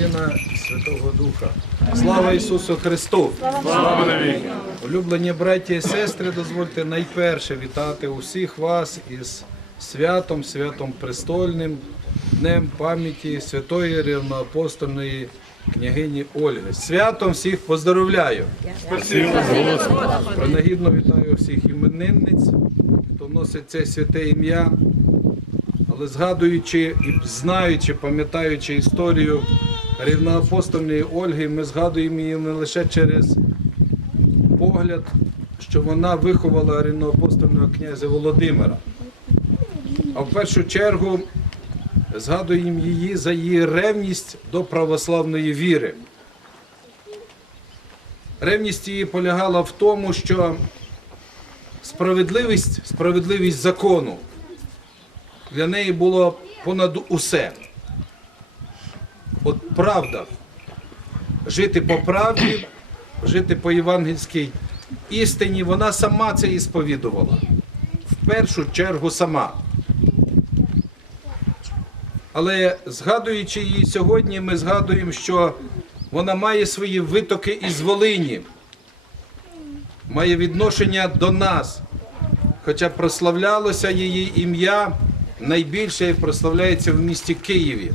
Сина, і Святого Духа. Слава Ісусу Христу! Слава навіки! Улюблені браті і сестри, дозвольте найперше вітати усіх вас із святом, святом престольним, днем пам'яті святої рівноапостольної княгині Ольги. Святом всіх поздоровляю! Принагідно вітаю всіх іменинниць, хто носить це святе ім'я. Але згадуючи і знаючи, пам'ятаючи історію рівноапостольної Ольги, ми згадуємо її не лише через погляд, що вона виховала рівноапостольного князя Володимира. А в першу чергу згадуємо її за її ревність до православної віри. Ревність її полягала в тому, що справедливість, справедливість закону для неї було понад усе. От правда, жити по правді, жити по євангельській істині, вона сама це і сповідувала. В першу чергу сама. Але згадуючи її сьогодні, ми згадуємо, що вона має свої витоки із Волині, має відношення до нас. Хоча прославлялося її ім'я найбільше прославляється в місті Києві.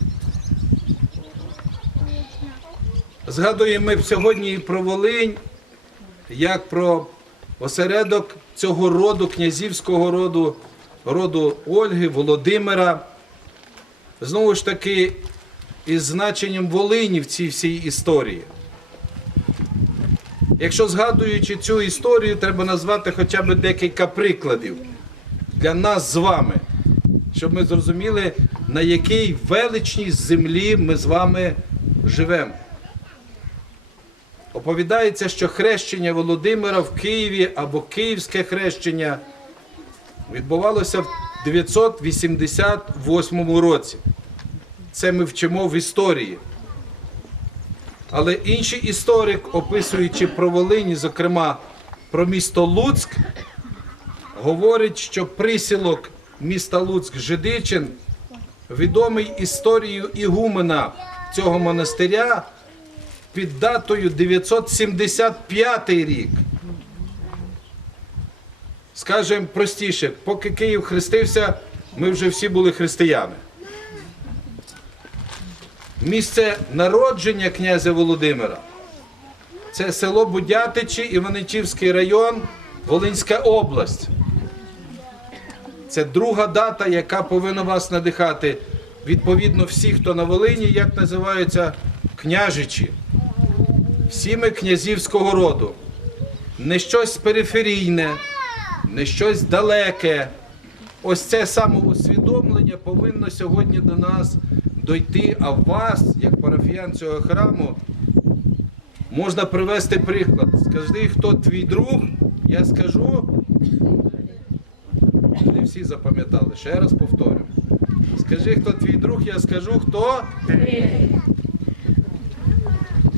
Згадуємо ми сьогодні і про Волинь, як про осередок цього роду, князівського роду, роду Ольги, Володимира. Знову ж таки, із значенням Волині в цій всій історії. Якщо згадуючи цю історію, треба назвати хоча б декілька прикладів для нас з вами, щоб ми зрозуміли, на якій величній землі ми з вами живемо. Оповідається, що хрещення Володимира в Києві або Київське хрещення відбувалося в 988 році. Це ми вчимо в історії. Але інший історик, описуючи про Волині, зокрема про місто Луцьк, говорить, що присілок міста Луцьк Жидичин відомий історією ігумена цього монастиря під датою 975 рік. Скажемо простіше, поки Київ хрестився, ми вже всі були християни. Місце народження князя Володимира це село Будятичі, Іваничівський район, Волинська область. Це друга дата, яка повинна вас надихати. Відповідно, всі, хто на Волині, як називаються княжичі. Всі ми князівського роду. Не щось периферійне, не щось далеке. Ось це самоусвідомлення повинно сьогодні до нас дойти. А вас, як парафіян цього храму, можна привести приклад. Скажи, хто твій друг, я скажу. Не всі запам'ятали. Ще раз повторю. Скажи, хто твій друг, я скажу, хто.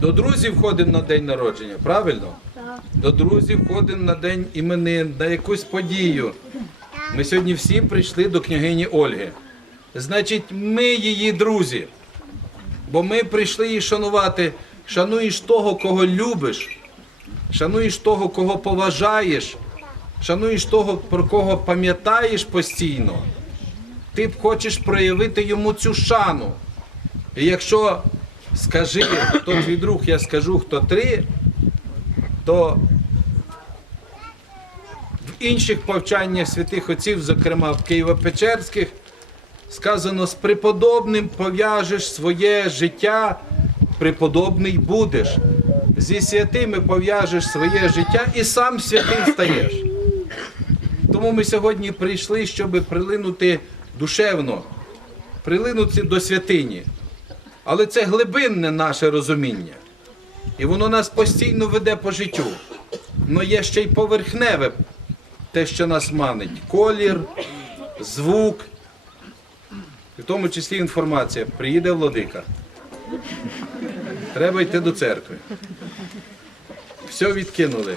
До друзів ходимо на день народження, правильно? До друзів ходимо на день іменин, на якусь подію. Ми сьогодні всі прийшли до княгині Ольги. Значить, ми її друзі. Бо ми прийшли її шанувати. Шануєш того, кого любиш, шануєш того, кого поважаєш, шануєш того, про кого пам'ятаєш постійно. Ти б хочеш проявити йому цю шану. І якщо скажи, хто твій друг, я скажу, хто три, то в інших повчаннях святих отців, зокрема в Києво-Печерських, сказано, з преподобним пов'яжеш своє життя, преподобний будеш. Зі святими пов'яжеш своє життя і сам святим стаєш. Тому ми сьогодні прийшли, щоб прилинути душевно, прилинути до святині. Але це глибинне наше розуміння. І воно нас постійно веде по життю. Но є ще й поверхневе те, що нас манить. Колір, звук, в тому числі інформація. Приїде владика. Треба йти до церкви. Все відкинули.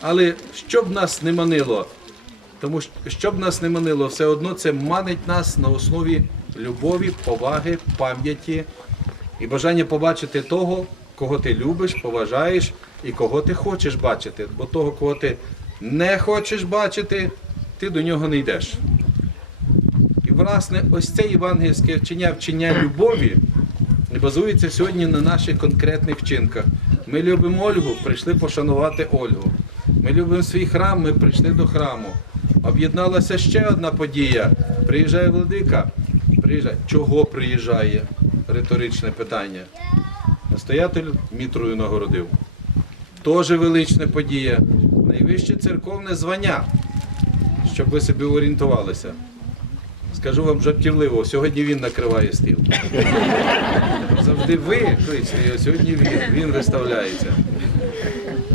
Але що б нас не манило, тому що б нас не манило, все одно це манить нас на основі любові, поваги, пам'яті і бажання побачити того, кого ти любиш, поважаєш і кого ти хочеш бачити. Бо того, кого ти не хочеш бачити, ти до нього не йдеш. І, власне, ось це євангельське вчення, вчення любові, базується сьогодні на наших конкретних вчинках. Ми любимо Ольгу, прийшли пошанувати Ольгу. Ми любимо свій храм, ми прийшли до храму. Об'єдналася ще одна подія. Приїжджає владика. Приїжджає. Чого приїжджає? Риторичне питання. Настоятель мітрою нагородив. Теж велична подія. Найвище церковне звання, щоб ви собі орієнтувалися. Скажу вам жартівливо, сьогодні він накриває стіл. Завжди ви кличте, а сьогодні він, він виставляється.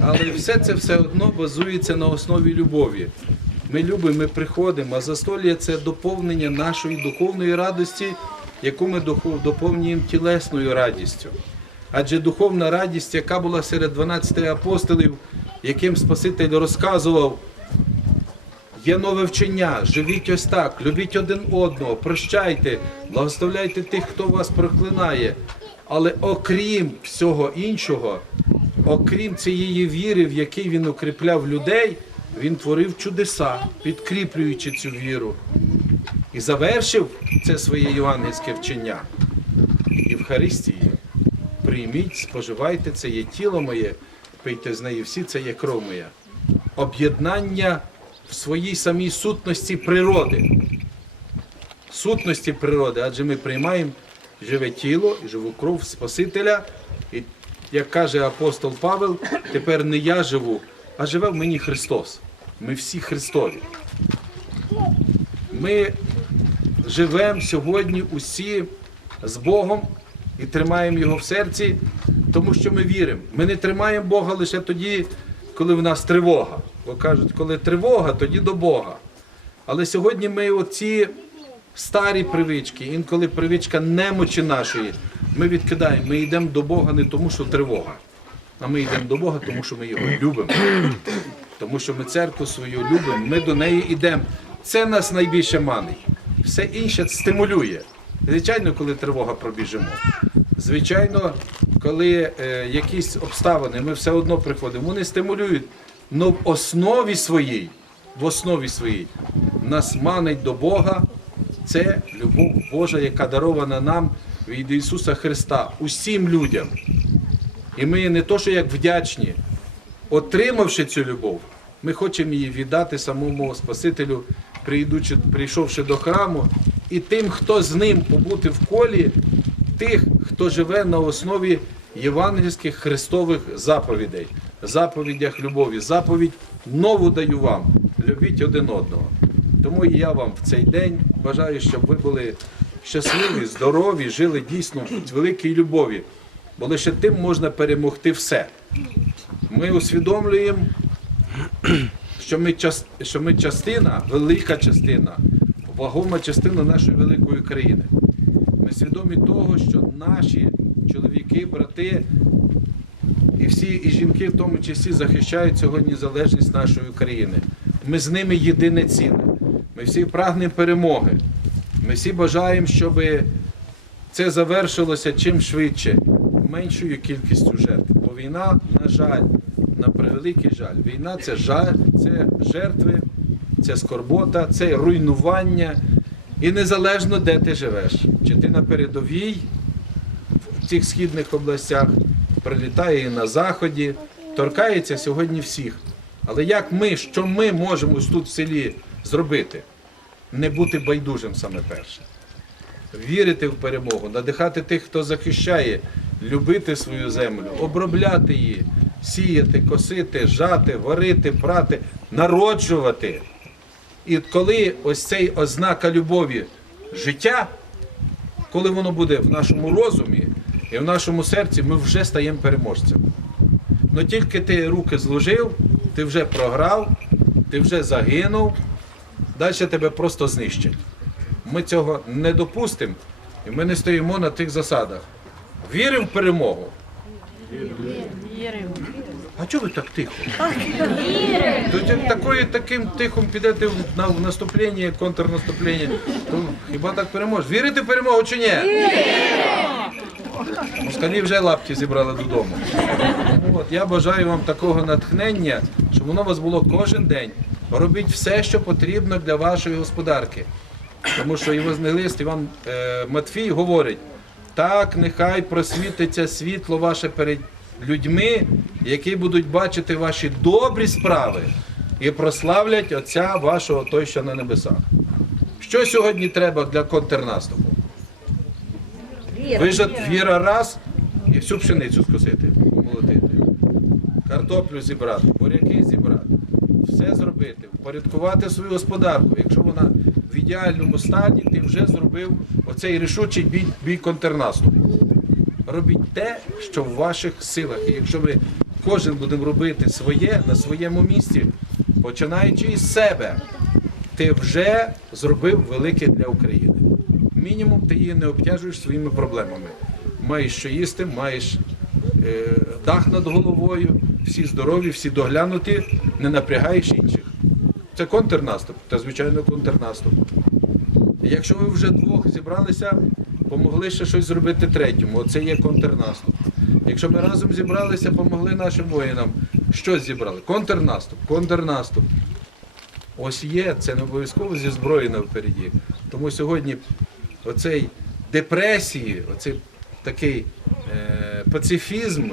Але все це все одно базується на основі любові. Ми любимо, ми приходимо, а застолля це доповнення нашої духовної радості, яку ми доповнюємо тілесною радістю. Адже духовна радість, яка була серед 12 апостолів, яким Спаситель розказував, Є нове вчення, живіть ось так, любіть один одного, прощайте, благословляйте тих, хто вас проклинає. Але окрім всього іншого, окрім цієї віри, в якій він укріпляв людей, він творив чудеса, підкріплюючи цю віру. І завершив це своє євангельське вчення. Євхаристії. Прийміть, споживайте, це є тіло моє, пийте з неї всі, це є кров моя. Об'єднання в своїй самій сутності природи. Сутності природи, адже ми приймаємо живе тіло живу кров Спасителя. І як каже апостол Павел, тепер не я живу, а живе в мені Христос. Ми всі Христові. Ми живемо сьогодні усі з Богом і тримаємо Його в серці, тому що ми віримо. Ми не тримаємо Бога лише тоді, коли в нас тривога. Бо кажуть, коли тривога, тоді до Бога. Але сьогодні ми оці старі привички, інколи привичка немочі нашої, ми відкидаємо. Ми йдемо до Бога не тому, що тривога, а ми йдемо до Бога, тому що ми його любимо. Тому що ми церкву свою любимо, ми до неї йдемо. Це нас найбільше манить. Все інше стимулює. Звичайно, коли тривога пробіжимо. Звичайно, коли е, якісь обставини, ми все одно приходимо, вони стимулюють. Але в основі своїй, в основі своїй, нас манить до Бога. Це любов Божа, яка дарована нам від Ісуса Христа, усім людям. І ми не то, що як вдячні, отримавши цю любов, ми хочемо її віддати самому Спасителю, прийдучи, прийшовши до храму, і тим, хто з ним побути в колі, тих, хто живе на основі євангельських христових заповідей, заповідях любові. Заповідь нову даю вам. Любіть один одного. Тому і я вам в цей день бажаю, щоб ви були щасливі, здорові, жили дійсно в великій любові. Бо лише тим можна перемогти все. Ми усвідомлюємо, що ми, що ми частина, велика частина, вагома частина нашої великої країни. Ми свідомі того, що наші чоловіки, брати і всі і жінки в тому числі захищають сьогодні залежність нашої країни. Ми з ними єдине ціле. Ми всі прагнемо перемоги. Ми всі бажаємо, щоб це завершилося чим швидше, меншою кількістю жертв. Бо війна, на жаль, на превеликий жаль, війна це жаль, це жертви, це скорбота, це руйнування. І незалежно де ти живеш, чи ти на передовій в цих східних областях, прилітає і на заході, торкається сьогодні всіх. Але як ми, що ми можемо тут в селі зробити? Не бути байдужим саме перше. Вірити в перемогу, надихати тих, хто захищає, любити свою землю, обробляти її, сіяти, косити, жати, варити, прати, народжувати. І коли ось цей ознака любові життя, коли воно буде в нашому розумі і в нашому серці, ми вже стаємо переможцем. Но тільки ти руки зложив, ти вже програв, ти вже загинув, далі тебе просто знищать. Ми цього не допустимо, і ми не стоїмо на тих засадах. Віримо в перемогу. А чого ви так тихо? Тоді такою, таким тихом підете на, наступлення, контрнаступлення, то хіба так переможе? Вірите в перемогу чи ні? Москалі вже лапті зібрали додому. От, я бажаю вам такого натхнення, щоб воно у вас було кожен день. Робіть все, що потрібно для вашої господарки. Тому що Євангелист Іван е, Матфій говорить: так, нехай просвітиться світло ваше перед людьми, які будуть бачити ваші добрі справи і прославлять Отця вашого той, що на небесах. Що сьогодні треба для контрнаступу? Вижати віра раз і всю пшеницю скосити, молотити. Картоплю зібрати, буряки зібрати, все зробити, впорядкувати свою господарку. Якщо вона в ідеальному стані, ти вже зробив оцей рішучий бій, бій контрнаступу. Робіть те, що в ваших силах. І якщо ми кожен будемо робити своє на своєму місці, починаючи із себе, ти вже зробив велике для України. Мінімум ти її не обтяжуєш своїми проблемами. Маєш що їсти, маєш е, дах над головою, всі здорові, всі доглянуті, не напрягаєш інших. Це контрнаступ, та звичайно контрнаступ. Якщо ви вже двох зібралися, помогли ще щось зробити третьому, оце є контрнаступ. Якщо ми разом зібралися, помогли нашим воїнам, щось зібрали. Контрнаступ, контрнаступ. Ось є, це не обов'язково зі зброєю навпереді. Тому сьогодні оцей депресії, оцей такий е, пацифізм,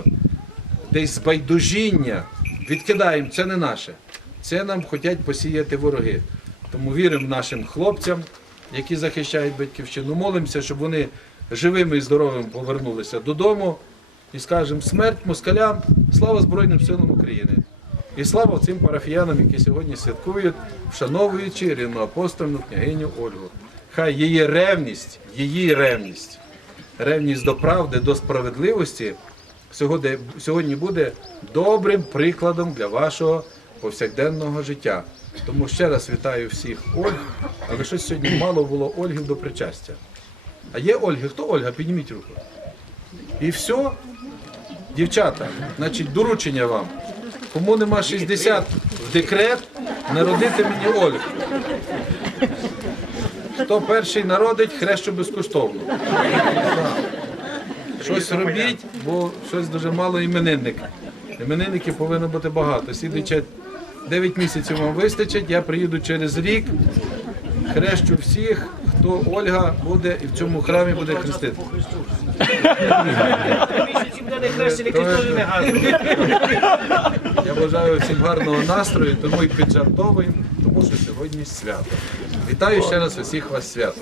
десь збайдужіння, відкидаємо, це не наше. Це нам хочуть посіяти вороги. Тому віримо нашим хлопцям, які захищають батьківщину. Молимося, щоб вони живими і здоровими повернулися додому і скажемо смерть москалям, слава Збройним силам України. І слава цим парафіянам, які сьогодні святкують, вшановуючи рівноапостольну княгиню Ольгу. Хай її ревність, її ревність, ревність до правди, до справедливості сьогодні, буде добрим прикладом для вашого повсякденного життя. Тому ще раз вітаю всіх Ольг, але щось сьогодні мало було Ольгів до причастя. А є Ольги? Хто Ольга? Підніміть руку. І все, дівчата, значить, доручення вам. Кому нема 60 в декрет, народити мені Ольгу. Хто перший народить, хрещу безкоштовно. Щось робіть, бо щось дуже мало іменинників. Іменинників повинно бути багато. Сідичать 9 місяців вам вистачить, я приїду через рік, хрещу всіх, хто Ольга буде і в цьому храмі буде хрестити. Не не гарно. Я бажаю всім гарного настрою, тому і піджартовуємо, тому що сьогодні свято. Вітаю ще раз усіх вас свято!